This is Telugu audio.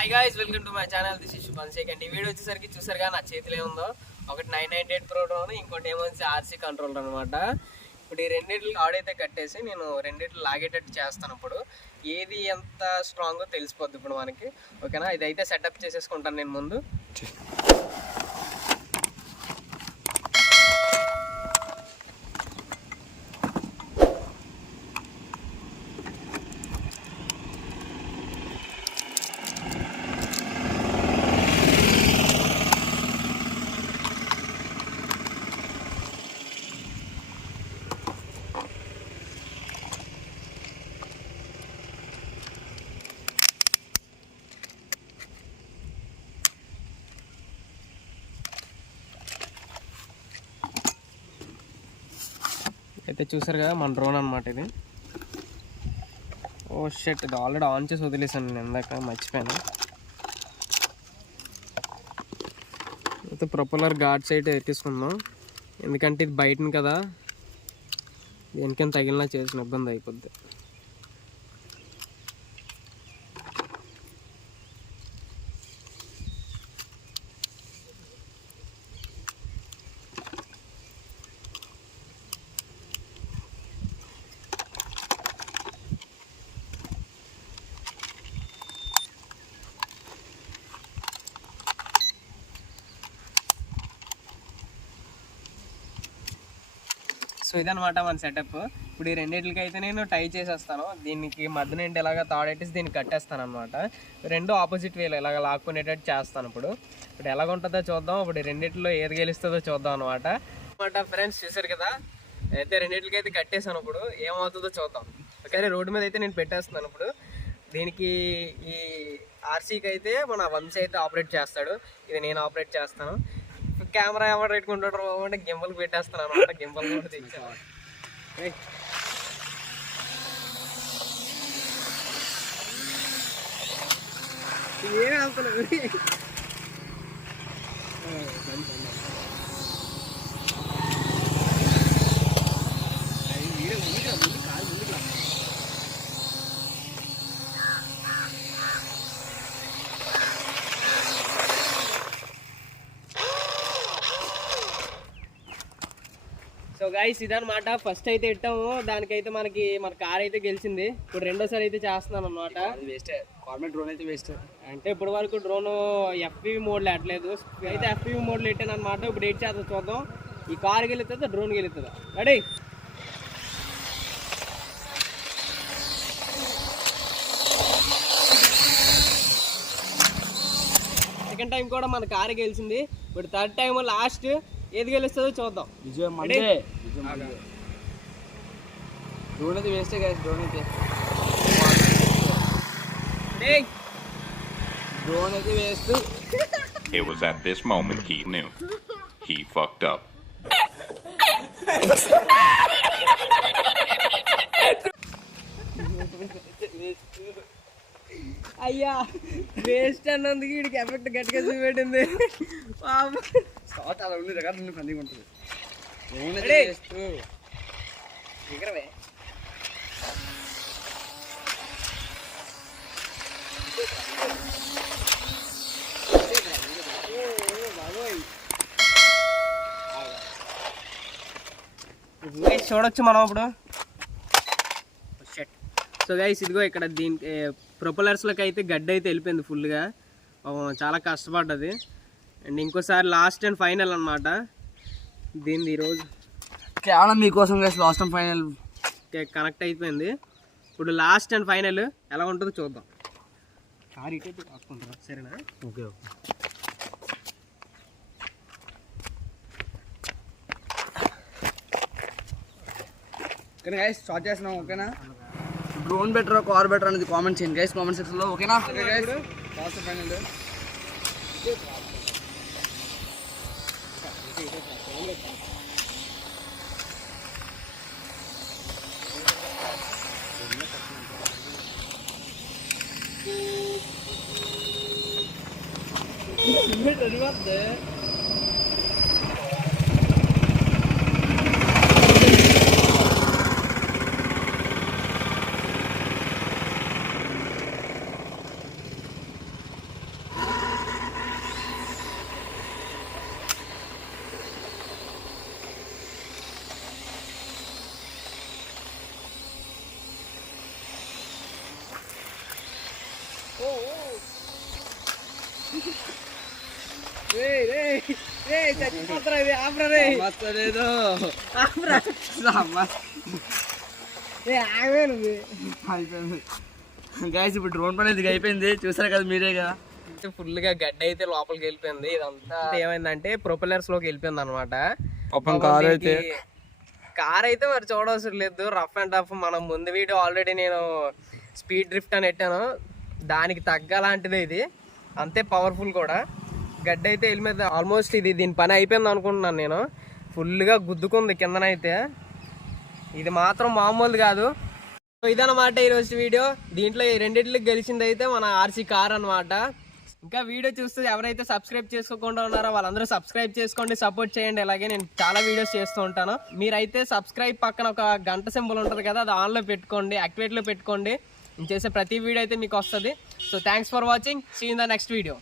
Hi guys, welcome to my channel. This is Shubman Sheikh and ఈ వీడియో వచ్చేసరికి చూసారుగా నా చేతిలో ఏముందో ఒకటి 998 Pro డ్రోన్, ఇంకోటి ఏమొచ్చి RC కంట్రోలర్ అనమాట. ఇప్పుడు ఈ రెండింటికి ఆడైతే కట్టేసి నేను రెండింటిని లాగేటట్టు చేస్తాను. ఇప్పుడు ఏది ఎంత స్ట్రాంగో తెలిసిపోద్ది ఇప్పుడు మనకి. ఓకేనా, ఇదైతే సెటప్ చేసేసుకుంటాను నేను ముందు. అయితే చూసారు కదా మన డ్రోన్ అనమాట ఇది. ఓ షెట్, ఇది ఆల్రెడీ ఆన్ చేసి వదిలేసాను నేను, ఇందాక మర్చిపోయాను. అయితే ప్రొపలర్ గార్డ్స్ అయితే ఎక్కించుకుందాం, ఎందుకంటే ఇది బయటని కదా, దేనికైనా తగిలినా చేసిన ఇబ్బంది అయిపోద్ది. సో ఇదనమాట మన సెటప్. ఇప్పుడు ఈ రెండింటికి అయితే నేను టై చేసేస్తాను. దీనికి మధ్యన ఏంటి ఇలాగ తాడేటేసి దీన్ని కట్టేస్తాను అనమాట. రెండు ఆపోజిట్ వేలు ఇలాగ లాక్కునేటట్టు చేస్తాను. ఇప్పుడు ఎలాగ ఉంటుందో చూద్దాం. ఇప్పుడు రెండింటిలో ఏది గెలుస్తుందో చూద్దాం అనమాట. ఫ్రెండ్స్ చూసారు కదా, అయితే రెండింటికి అయితే కట్టేసాను. ఇప్పుడు ఏమవుతుందో చూద్దాం. ఓకే, రోడ్డు మీద అయితే నేను పెట్టేస్తున్నాను. ఇప్పుడు దీనికి ఈ ఆర్సీకి అయితే మన వంశీ అయితే ఆపరేట్ చేస్తాడు, ఇది నేను ఆపరేట్ చేస్తాను. కెమెరా ఎవరు పెట్టుకుంటాడు అంటే గింబల్ పెట్టేస్తాను అనమాట. గింబల్ కూడా తెచ్చాను. ఏం వెళ్తున్నావు? సో గైస్ ఇదనమాట, ఫస్ట్ అయితే ఇట్టాము, దానికైతే మన కార్ అయితే గెలిచింది. ఇప్పుడు రెండోసారి అయితే చేస్తున్నాను అనమాట. వేస్ట్ గవర్నమెంట్ డ్రోన్ అయితే వేస్ట్. అంటే ఇప్పుడు వరకు డ్రోన్ FPV మోడ్లో ఎట్టలేదు, అయితే FPV మోడ్లో పెట్టాను అనమాట. ఇప్పుడు ఏం చేద్దాం చూద్దాం. ఈ కార్ గెలుతుందా డ్రోన్ గెలుతుందా? రెడీ? సెకండ్ టైం కూడా మన కార్ గెలిచింది. ఇప్పుడు థర్డ్ టైం లాస్ట్ ఏది గెలుస్తుందో చూద్దాం. విజయం మందే. డ్రోన్ అయితే వేస్టే గైస్. డ్రోన్ అయితే waste. It was at this moment he knew. He fucked up. అయ్యా, వేస్ట్ అన్నందుకు వీడికి ఎఫెక్ట్ గట్టిగా చూపెట్టింది. అలా ఉంది దగ్గర నుండి పందిగా ఉంటుంది. చూడొచ్చు మనం ఇప్పుడు. సో గైస్ ఇదిగో ఇక్కడ దీనికి ప్రొపలర్స్లోకి అయితే గడ్డి అయితే వెళ్ళిపోయింది ఫుల్గా. చాలా కష్టపడ్డది. అండ్ ఇంకోసారి లాస్ట్ అండ్ ఫైనల్ అనమాట దీనిది. ఈరోజు కేవలం మీకోసం guys last and final connect అయిపోయింది. ఇప్పుడు లాస్ట్ అండ్ ఫైనల్ ఎలా ఉంటుందో చూద్దాం. కార్ ఇటే కాకుంటారా? సరేనా? ఓకే. ఓకే గైస్, స్టార్ట్ చేస్తున్నాం. ఓకేనా, డ్రోన్ బెటర్ కార్ బెటర్ అనేది కామెంట్ చేయండి గైస్, కామెంట్ సెక్షన్లో. ఓకేనా? Last final. లేదు అయిపోయింది గైస్. ఇప్పుడు డ్రోన్ పని ఇది అయిపోయింది, చూసారు కదా మీరే కదా. ఫుల్ గా గడ్డ అయితే లోపలికి వెళ్ళిపోయింది. ఇదంతా ఏమైందంటే ప్రొపెల్లర్స్ లోకి వెళ్ళిపోయింది అనమాట. కార్ అయితే మరి చూడవసరం లేదు, రఫ్ అండ్ టఫ్. మనం ముందు వీడియో ఆల్రెడీ నేను స్పీడ్ డ్రిఫ్ట్ అని పెట్టాను, దానికి తగ్గలాంటిదే ఇది, అంతే పవర్ఫుల్ కూడా. గడ్డ అయితే వెళ్ళిపోయింది ఆల్మోస్ట్. ఇది దీని పని అయిపోయింది అనుకుంటున్నాను నేను. ఫుల్గా గుద్దుకుంది కిందనైతే, ఇది మాత్రం మామూలు కాదు. సో ఇదన్నమాట ఈరోజు వీడియో. దీంట్లో ఈ రెండింటికి గెలిచింది అయితే మన ఆర్సీ కార్ అనమాట. ఇంకా వీడియో చూస్తే ఎవరైతే సబ్స్క్రైబ్ చేసుకోకుండా ఉన్నారో వాళ్ళందరూ సబ్స్క్రైబ్ చేసుకోండి, సపోర్ట్ చేయండి. అలాగే నేను చాలా వీడియోస్ చేస్తూ ఉంటాను. మీరైతే సబ్స్క్రైబ్ పక్కన ఒక గంట సింబల్ ఉంటుంది కదా, అది ఆన్లో పెట్టుకోండి, యాక్టివేట్లో పెట్టుకోండి. నేను చేసే ప్రతి వీడియో అయితే మీకు వస్తుంది. So thanks for watching, see in the next video.